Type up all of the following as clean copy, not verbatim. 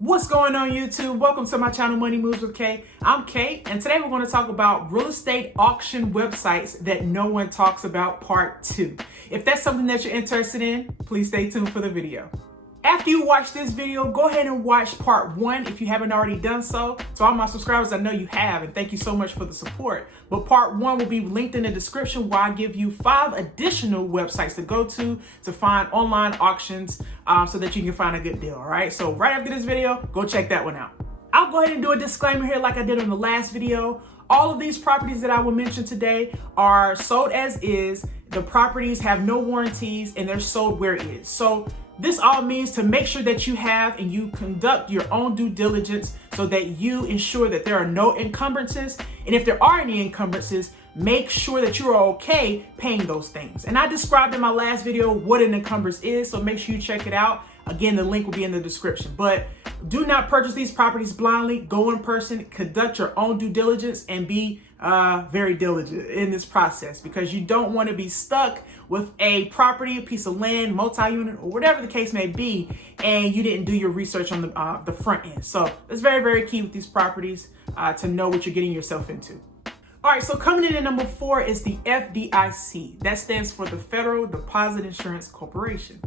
What's going on YouTube? Welcome to my channel Money Moves with Kay. I'm Kay, and today we're going to talk about real estate auction websites that no one talks about, part 2. If that's something that you're interested in, please stay tuned for the video. After you watch this video, go ahead and watch part 1 if you haven't already done so. To all my subscribers, I know you have, and thank you so much for the support. But part 1 will be linked in the description, where I give you 5 additional websites to go to find online auctions so that you can find a good deal, all right? So right after this video, go check that one out. I'll go ahead and do a disclaimer here like I did on the last video. All of these properties that I will mention today are sold as is. The properties have no warranties and they're sold where is. So this all means to make sure that you have and you conduct your own due diligence so that you ensure that there are no encumbrances. And if there are any encumbrances, make sure that you are okay paying those things. And I described in my last video what an encumbrance is, so make sure you check it out. Again, the link will be in the description. But do not purchase these properties blindly. Go in person, conduct your own due diligence, and be very diligent in this process, because you don't want to be stuck with a property, a piece of land, multi-unit, or whatever the case may be, and you didn't do your research on the front end. So it's very, very key with these properties to know what you're getting yourself into. All right, so coming in at number 4 is the FDIC. That stands for the Federal Deposit Insurance Corporation.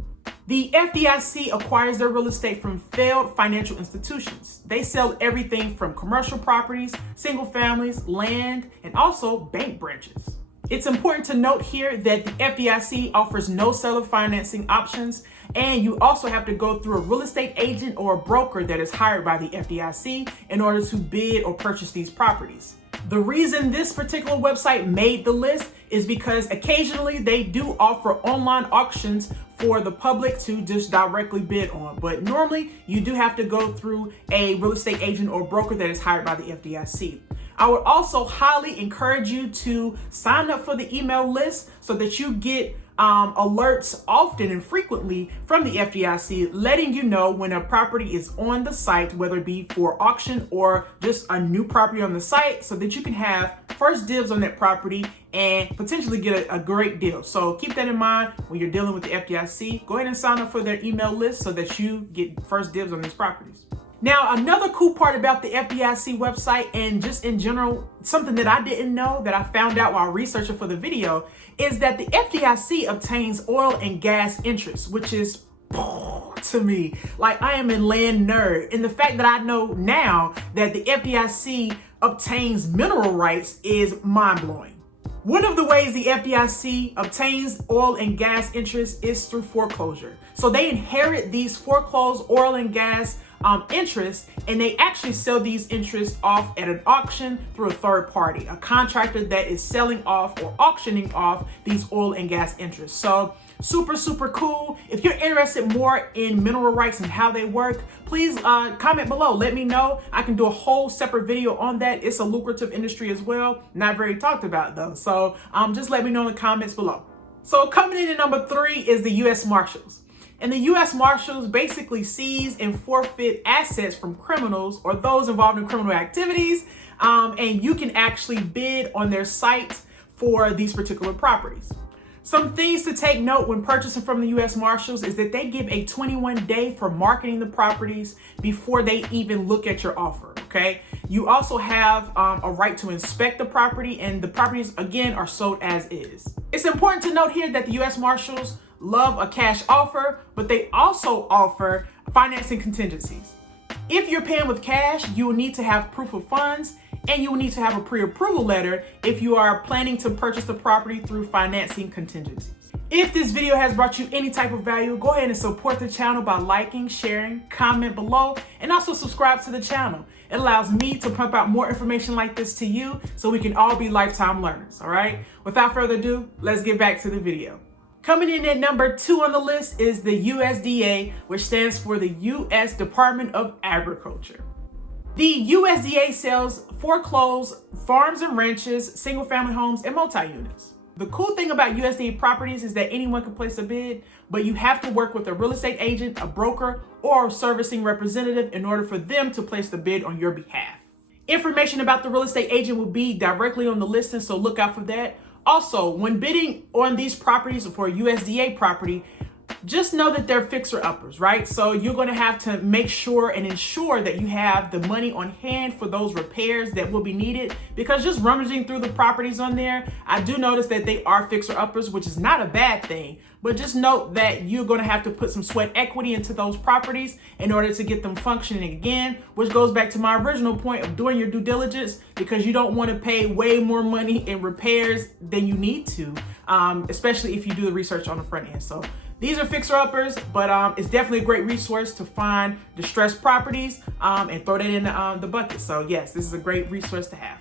The FDIC acquires their real estate from failed financial institutions. They sell everything from commercial properties, single families, land, and also bank branches. It's important to note here that the FDIC offers no seller financing options, and you also have to go through a real estate agent or a broker that is hired by the FDIC in order to bid or purchase these properties. The reason this particular website made the list is because occasionally they do offer online auctions for the public to just directly bid on. But normally you do have to go through a real estate agent or broker that is hired by the FDIC. I would also highly encourage you to sign up for the email list so that you get alerts often and frequently from the FDIC, letting you know when a property is on the site, whether it be for auction or just a new property on the site, so that you can have first dibs on that property and potentially get a great deal. So keep that in mind when you're dealing with the FDIC. Go ahead and sign up for their email list so that you get first dibs on these properties. Now, another cool part about the FDIC website, and just in general, something that I didn't know that I found out while researching for the video, is that the FDIC obtains oil and gas interests, which is to me, like, I am a land nerd. And the fact that I know now that the FDIC obtains mineral rights is mind-blowing. One of the ways the FDIC obtains oil and gas interests is through foreclosure. So they inherit these foreclosed oil and gas interests, and they actually sell these interests off at an auction through a third party, a contractor that is selling off or auctioning off these oil and gas interests. So super, super cool. If you're interested more in mineral rights and how they work, please comment below. Let me know. I can do a whole separate video on that. It's a lucrative industry as well. Not very talked about though. So just let me know in the comments below. So coming in at number 3 is the U.S. Marshals. And the U.S. Marshals basically seize and forfeit assets from criminals or those involved in criminal activities. And you can actually bid on their site for these particular properties. Some things to take note when purchasing from the U.S. Marshals is that they give a 21-day for marketing the properties before they even look at your offer, okay? You also have a right to inspect the property, and the properties, again, are sold as is. It's important to note here that the U.S. Marshals love a cash offer, but they also offer financing contingencies. If you're paying with cash, you will need to have proof of funds, and you will need to have a pre-approval letter if you are planning to purchase the property through financing contingencies. If this video has brought you any type of value, go ahead and support the channel by liking, sharing, comment below, and also subscribe to the channel. It allows me to pump out more information like this to you so we can all be lifetime learners, all right? Without further ado, let's get back to the video. Coming in at number 2 on the list is the USDA, which stands for the U.S. Department of Agriculture. The USDA sells foreclosed farms and ranches, single-family homes, and multi-units. The cool thing about USDA properties is that anyone can place a bid, but you have to work with a real estate agent, a broker, or a servicing representative in order for them to place the bid on your behalf. Information about the real estate agent will be directly on the listing, so look out for that. Also, when bidding on these properties for a USDA property, just know that they're fixer-uppers, right? So you're going to have to make sure and ensure that you have the money on hand for those repairs that will be needed, because just rummaging through the properties on there, I do notice that they are fixer-uppers, which is not a bad thing, but just note that you're going to have to put some sweat equity into those properties in order to get them functioning again, which goes back to my original point of doing your due diligence, because you don't want to pay way more money in repairs than you need to, especially if you do the research on the front end. So these are fixer-uppers, but it's definitely a great resource to find distressed properties and throw that in the bucket. So yes, this is a great resource to have.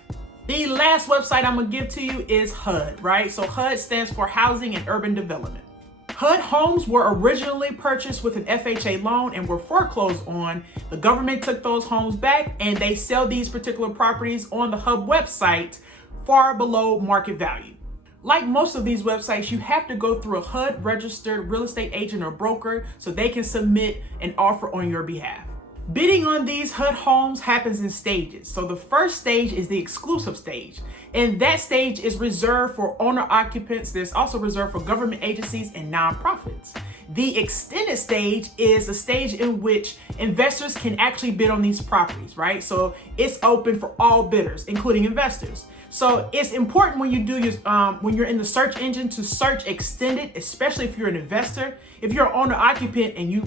The last website I'm gonna give to you is HUD, right? So HUD stands for Housing and Urban Development. HUD homes were originally purchased with an FHA loan and were foreclosed on. The government took those homes back and they sell these particular properties on the HUD website far below market value. Like most of these websites, you have to go through a HUD registered real estate agent or broker so they can submit an offer on your behalf. Bidding on these HUD homes happens in stages. So the first stage is the exclusive stage, and that stage is reserved for owner occupants. There's also reserved for government agencies and nonprofits. The extended stage is a stage in which investors can actually bid on these properties, right? So it's open for all bidders, including investors. So it's important when you do your when you're in the search engine to search extended, especially if you're an investor. If you're an owner occupant and you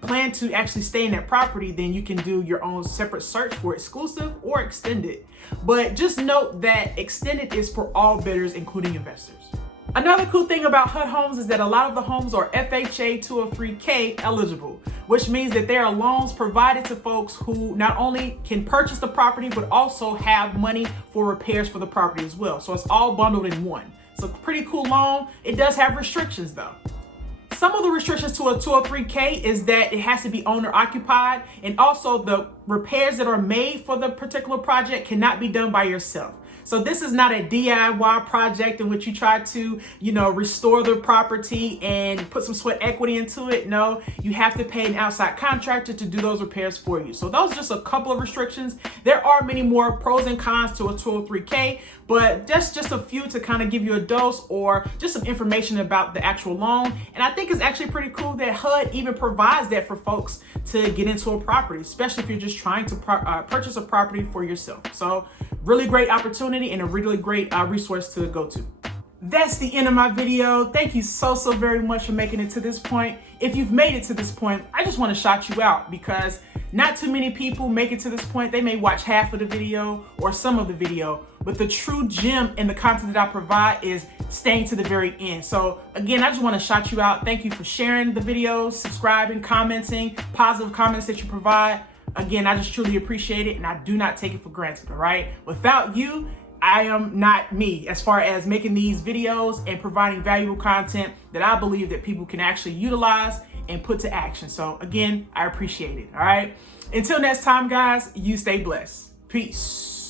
plan to actually stay in that property, then you can do your own separate search for exclusive or extended. But just note that extended is for all bidders, including investors. Another cool thing about HUD homes is that a lot of the homes are FHA 203K eligible, which means that there are loans provided to folks who not only can purchase the property, but also have money for repairs for the property as well. So it's all bundled in one. So pretty cool loan. It does have restrictions though. Some of the restrictions to a 203K is that it has to be owner occupied, and also the repairs that are made for the particular project cannot be done by yourself. So this is not a DIY project in which you try to, restore the property and put some sweat equity into it. No, you have to pay an outside contractor to do those repairs for you. So those are just a couple of restrictions. There are many more pros and cons to a 203K, but that's just a few to kind of give you a dose or just some information about the actual loan. And I think it's actually pretty cool that HUD even provides that for folks to get into a property, especially if you're just trying to purchase a property for yourself. So really great opportunity and a really great resource to go to. That's the end of my video. Thank you so very much for making it to this point. If you've made it to this point, I just want to shout you out, because not too many people make it to this point. They may watch half of the video or some of the video, but the true gem in the content that I provide is staying to the very end. So again, I just want to shout you out. Thank you for sharing the videos, subscribing, commenting, positive comments that you provide. Again, I just truly appreciate it, and I do not take it for granted, all right? Without you, I am not me as far as making these videos and providing valuable content that I believe that people can actually utilize and put to action. So again, I appreciate it, all right? Until next time, guys, you stay blessed. Peace.